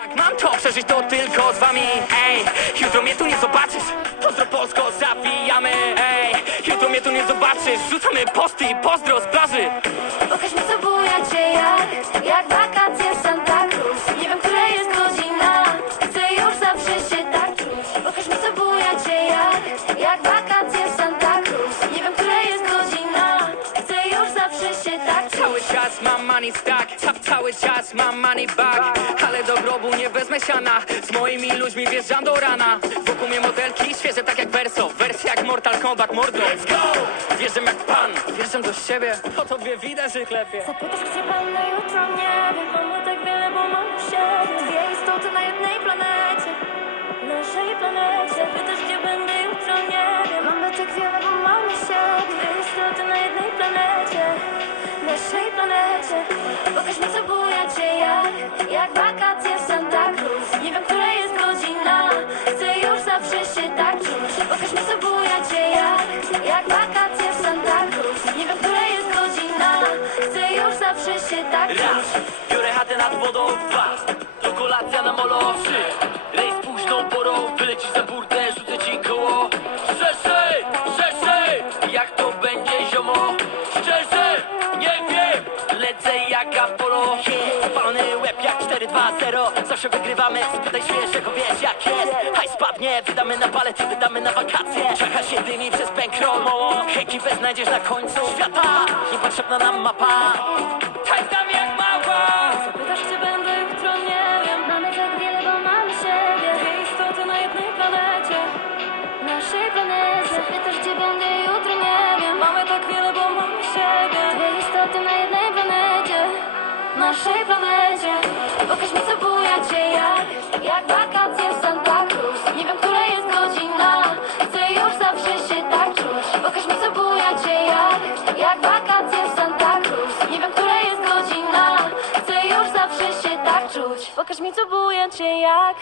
Jak mam to przeżyć, to tylko z wami Ej, jutro mnie tu nie zobaczysz Pozdro Polsko, zawijamy Ej, jutro mnie tu nie zobaczysz Rzucamy posty i pozdro z plaży. Pokaż mi co bujacie jak Jak się Cały czas mam money stack Ca Cały czas mam money back. Ale do grobu nie wezmę siana. Z moimi ludźmi wjeżdżam do rana. Wokół mnie modelki świeże tak jak Verso. Wersja jak Mortal Kombat, mordo. Let's go! Wjeżdżam jak pan. Wjeżdżam do siebie. Po tobie widać, że klepie Zapytasz, gdzie będę jutro, nie wiem Mamy tak wiele, bo mam siebie Dwie istoty na jednej planecie. Naszej planecie Naszej planecie Pokaż mi, co bujacie jak Jak wakacje w Santa Cruz. Nie wiem, która jest godzina. Chcę już zawsze się tak czuć. Pokaż mi, co bujacie jak Jak wakacje w Santa Cruz. Nie wiem, która jest godzina. Chcę już zawsze się tak czuć. Raz, biorę chatę nad wodą. Dwa, Lecę jak Apollo Spalony łeb jak 4-2-0 Zawsze wygrywamy, spytaj świeżego Wiesz jak jest, haj spadnie Wydamy na palety, wydamy na wakacje. Czeka się dymi przez bankroll. Ekipę znajdziesz na końcu świata. Niepotrzebna nam mapa. Tańcz tam jak małpa Pytasz, gdzie będę jutro, nie wiem. Mamy tak wiele, bo mamy siebie. Dwie istoty na jednej planecie. Naszej planecie. Pytasz, gdzie Naszej planecie. Pokaż mi, co bujacie jak Jak wakacje w Santa Cruz. Nie wiem, która jest godzina Chcę już zawsze się tak czuć. Pokaż mi, co bujacie jak Jak wakacje w Santa Cruz. Nie wiem, która jest godzina Chcę już zawsze się tak czuć. Pokaż mi, co bujacie jak